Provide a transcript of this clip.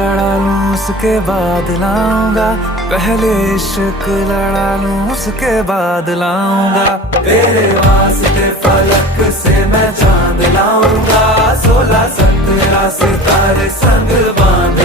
लड़ा लूं उसके बाद लाऊंगा, पहले इश्क लड़ा लूं उसके बाद लाऊंगा। तेरे वास्ते फलक से मैं चांद लाऊंगा, 16 17 सितारे संग बांध